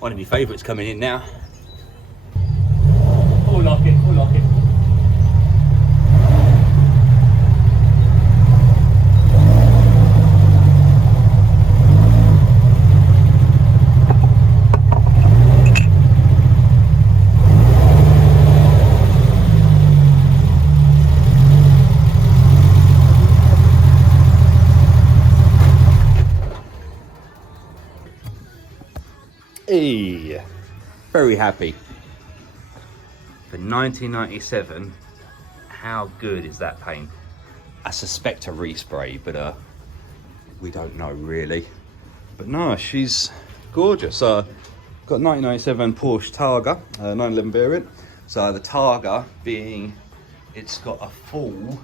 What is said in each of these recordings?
One of your favourites coming in now. Full lock it, full lock it. Hey, very happy. For 1997, how good is that paint? I suspect a respray, but we don't know really. But no, she's gorgeous. Got 1997 Porsche Targa, 911 variant. So the Targa being, it's got a full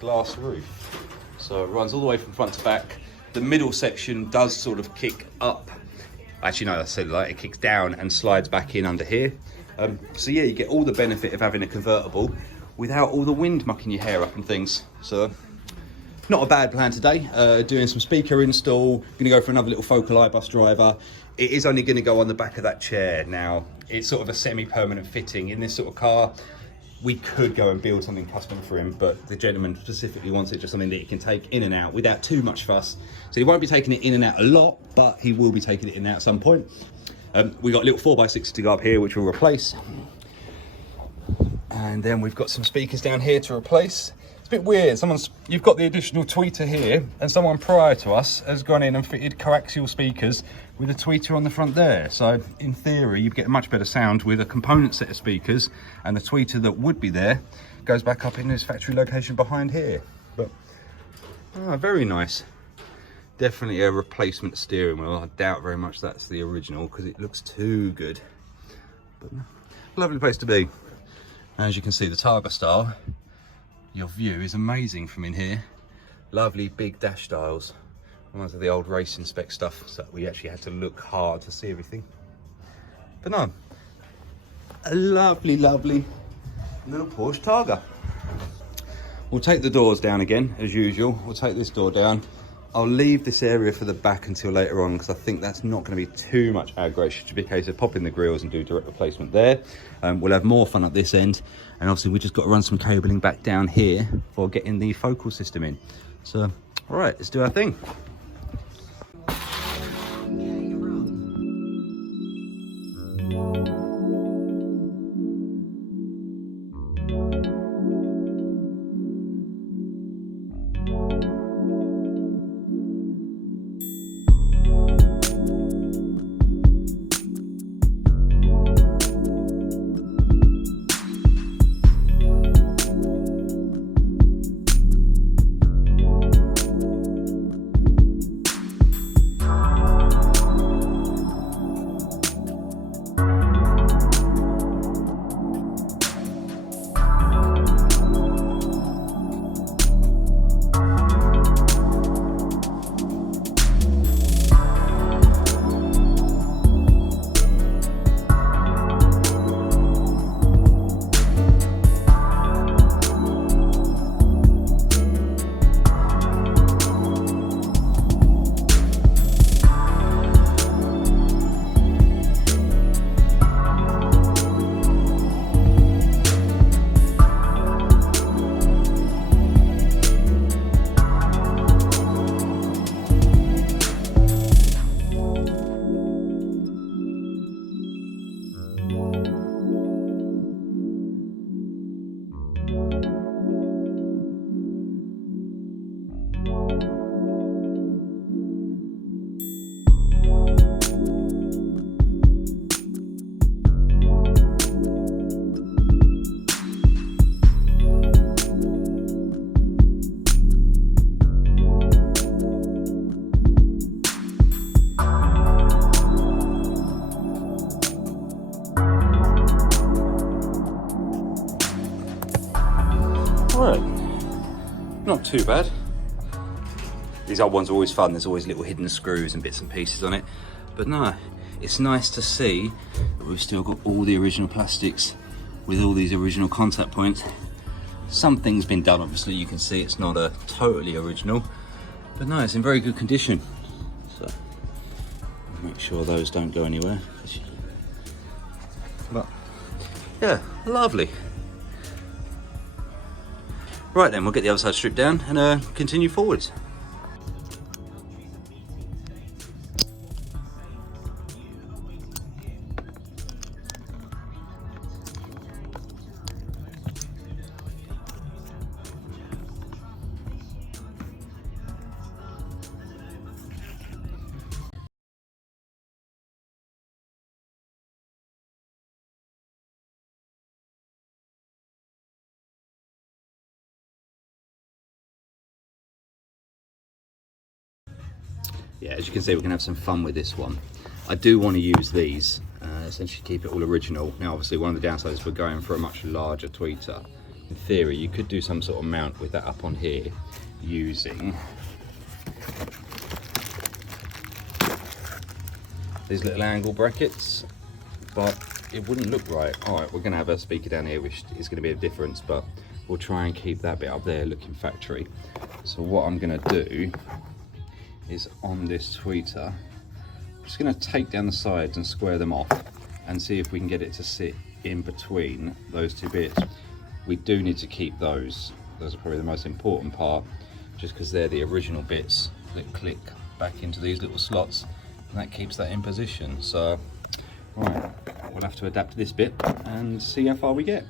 glass roof. So it runs all the way from front to back. The middle section does sort of kick up. Actually, no, that's like it kicks down and slides back in under here. So yeah, you get all the benefit of having a convertible without all the wind mucking your hair up and things. So not a bad plan today. Doing some speaker install, gonna go for another little Focalite bus driver. It is only gonna go on the back of that chair. Now, it's sort of a semi-permanent fitting in this sort of car. We could go and build something custom for him, but the gentleman specifically wants it just something that he can take in and out without too much fuss. So he won't be taking it in and out a lot, but he will be taking it in and out at some point. We got a little 4x6 to go up here, which we'll replace. And then we've got some speakers down here to replace. It's a bit weird. You've got the additional tweeter here, and someone prior to us has gone in and fitted coaxial speakers with a tweeter on the front there. So in theory, you'd get a much better sound with a component set of speakers, and the tweeter that would be there goes back up in this factory location behind here. But very nice. Definitely a replacement steering wheel. I doubt very much that's the original because it looks too good. But lovely place to be. As you can see, the Targa style, your view is amazing from in here. Lovely big dash dials. Reminds me of the old racing spec stuff, so we actually had to look hard to see everything. But no, a lovely, lovely little Porsche Targa. We'll take the doors down again, as usual. We'll take this door down. I'll leave this area for the back until later on because I think that's not going to be too much aggro. It should be a case of popping the grills and do direct replacement there. We'll have more fun at this end, and obviously we just got to run some cabling back down here for getting the focal system in. So, all right, let's do our thing. Not too bad. These old ones are always fun. There's always little hidden screws and bits and pieces on it. But no, it's nice to see that we've still got all the original plastics with all these original contact points. Something's been done, obviously. You can see it's not a totally original, but no, it's in very good condition. So make sure those don't go anywhere. But yeah, lovely. Right then, we'll get the other side stripped down and continue forwards. Yeah, as you can see, we can have some fun with this one. I do want to use these, essentially keep it all original. Now, obviously, one of the downsides is we're going for a much larger tweeter. In theory, you could do some sort of mount with that up on here using these little angle brackets, but it wouldn't look right. All right, we're going to have a speaker down here, which is going to be a difference, but we'll try and keep that bit up there looking factory. So what I'm going to do is on this tweeter, I'm just going to take down the sides and square them off and see if we can get it to sit in between those two bits. We do need to keep those. Those are probably the most important part, just because they're the original bits that click back into these little slots, and that keeps that in position. So, right, we'll have to adapt this bit and see how far we get.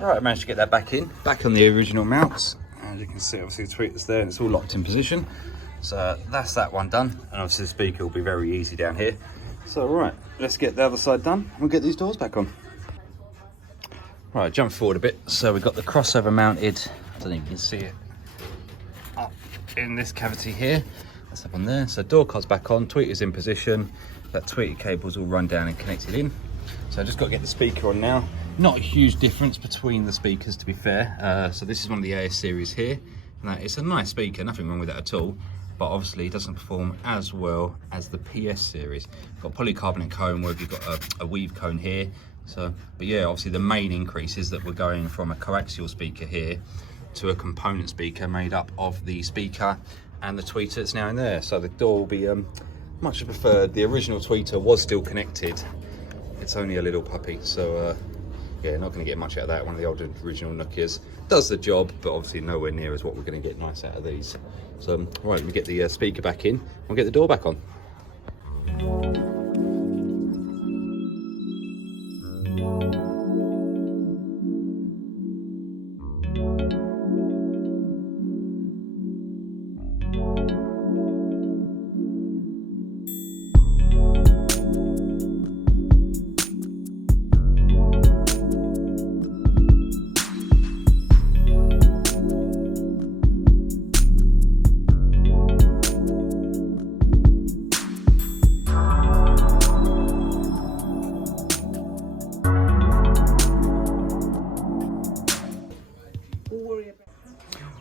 Right, I managed to get that back on the original mounts. As you can see, obviously the tweeter's there and it's all locked in position. So that's that one done. And obviously the speaker will be very easy down here. So right, let's get the other side done and we'll get these doors back on. Right, jump forward a bit. So we've got the crossover mounted, I don't know if you can see it, up in this cavity here. That's up on there. So door card's back on, tweeter's in position. That tweeter cable's all run down and connected in. So I just got to get the speaker on now. Not a huge difference between the speakers, to be fair. So this is one of the AS series here. Now, it's a nice speaker, nothing wrong with that at all. But obviously it doesn't perform as well as the PS series. Got polycarbonate cone where you've got a weave cone here. So, but yeah, obviously the main increase is that we're going from a coaxial speaker here to a component speaker made up of the speaker and the tweeter that's now in there. So the door will be much preferred. The original tweeter was still connected. It's only a little puppy, so yeah, not going to get much out of that. One of the old original Nokias does the job, but obviously nowhere near as what we're going to get nice out of these. So right, let me get the speaker back in. We'll get the door back on.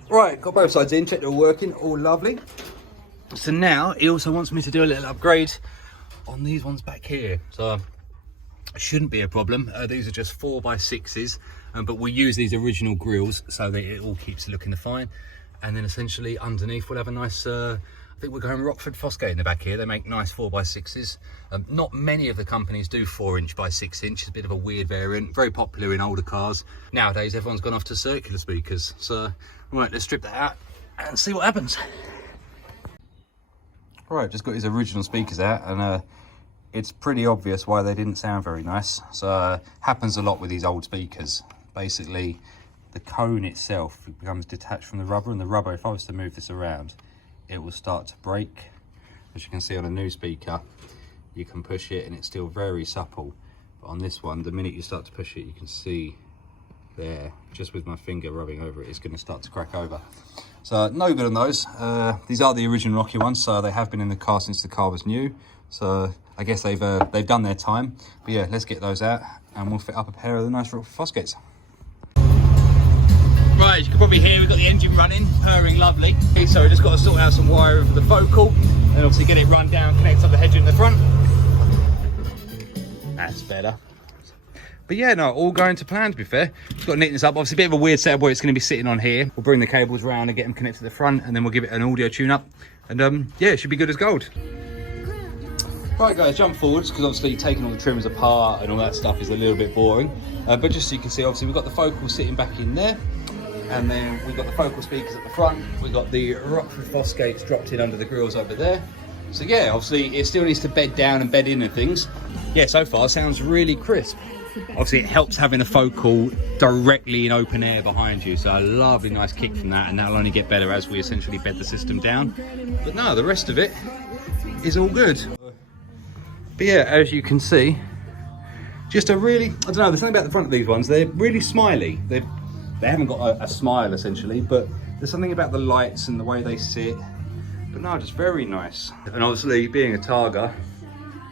Right, got both sides in, checked they're all working, all lovely. So now he also wants me to do a little upgrade on these ones back here. So it shouldn't be a problem. These are just 4x6s, but we'll use these original grills so that it all keeps looking fine. And then essentially underneath we'll have a nice, I think we're going Rockford Fosgate in the back here. They make nice 4x6s. Not many of the companies do 4" by 6". It's a bit of a weird variant, very popular in older cars. Nowadays everyone's gone off to circular speakers. So right, let's strip that out and see what happens. Right, just got his original speakers out and it's pretty obvious why they didn't sound very nice. So happens a lot with these old speakers. Basically, the cone itself becomes detached from the rubber, and the rubber, if I was to move this around, it will start to break. As you can see on a new speaker, you can push it and it's still very supple. But on this one, the minute you start to push it, you can see there, just with my finger rubbing over it, it's going to start to crack over. So no good on those. These are the original Nokia ones, so they have been in the car since the car was new. So I guess they've done their time. But yeah, let's get those out and we'll fit up a pair of the nice Rockford Fosgates. Right, as you can probably hear, we've got the engine running, purring lovely. Okay, so we just got to sort out some wire for the focal and obviously get it run down, connect up the head in the front. That's better. But yeah, no, all going to plan, to be fair. Just got to neaten this up. Obviously a bit of a weird setup where it's going to be sitting on here. We'll bring the cables around and get them connected to the front, and then we'll give it an audio tune up. And yeah, it should be good as gold. Right guys, jump forwards, because obviously taking all the trimmers apart and all that stuff is a little bit boring. But just so you can see, obviously we've got the focal sitting back in there. And then we've got the focal speakers at the front. We've got the Rockford Fosgates dropped in under the grills over there. So yeah, obviously it still needs to bed down and bed in and things. Yeah, so far sounds really crisp. Obviously it helps having a focal directly in open air behind you. So a lovely nice kick from that, and that'll only get better as we essentially bed the system down. But no, the rest of it is all good. But yeah, as you can see, just a really, I don't know, there's something about the front of these ones, they're really smiley. They haven't got a smile essentially, but there's something about the lights and the way they sit. But no, just very nice. And obviously being a Targa,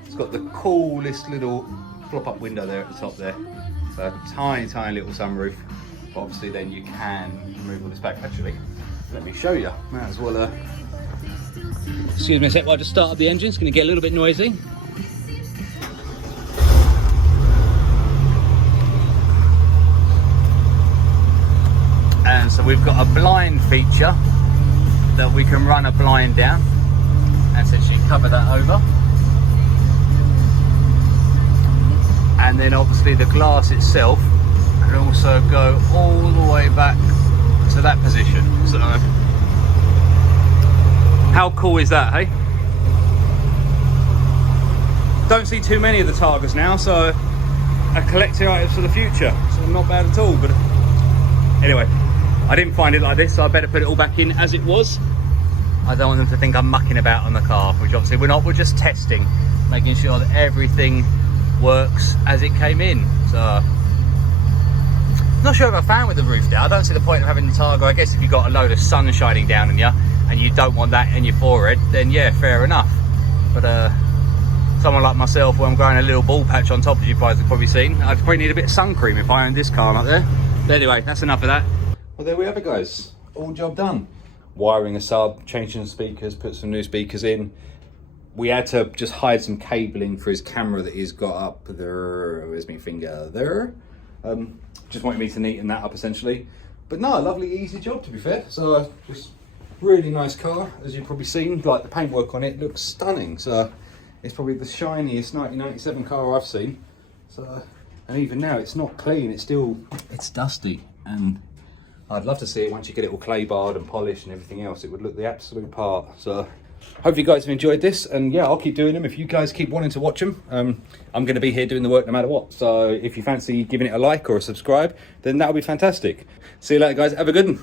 it's got the coolest little flop up window there at the top there. So a tiny, tiny little sunroof. But obviously then you can remove all this back. Actually, let me show you. Might as well, excuse me a sec while I just start up the engine. It's gonna get a little bit noisy. And so we've got a blind feature that we can run a blind down and essentially cover that over. And then obviously the glass itself can also go all the way back to that position. So how cool is that, hey? Don't see too many of the Targas now, so a collector item for the future. So not bad at all, but anyway. I didn't find it like this, so I better put it all back in as it was. I don't want them to think I'm mucking about on the car, which obviously we're not. We're just testing, making sure that everything works as it came in. So, not sure if I'm a fan with the roof down. I don't see the point of having the Targa. I guess if you've got a load of sun shining down on you and you don't want that in your forehead, then yeah, fair enough. But someone like myself, where I'm growing a little bald patch on top, as you guys have probably seen, I'd probably need a bit of sun cream if I owned this car up there. But anyway, that's enough of that. Well, there we have it, guys. All job done. Wiring a sub, changing the speakers, put some new speakers in. We had to just hide some cabling for his camera that he's got up there. Where's my finger? There. Just wanted me to neaten that up, essentially. But no, a lovely, easy job, to be fair. So, just really nice car, as you've probably seen. Like, the paintwork on it looks stunning. So, it's probably the shiniest 1997 car I've seen. So, and even now, it's not clean. It's dusty. And I'd love to see it once you get it all clay barred and polished and everything else. It would look the absolute part. So hope you guys have enjoyed this, and yeah, I'll keep doing them if you guys keep wanting to watch them. I'm going to be here doing the work no matter what. So if you fancy giving it a like or a subscribe, then that'll be fantastic. See you later, guys. Have a good one.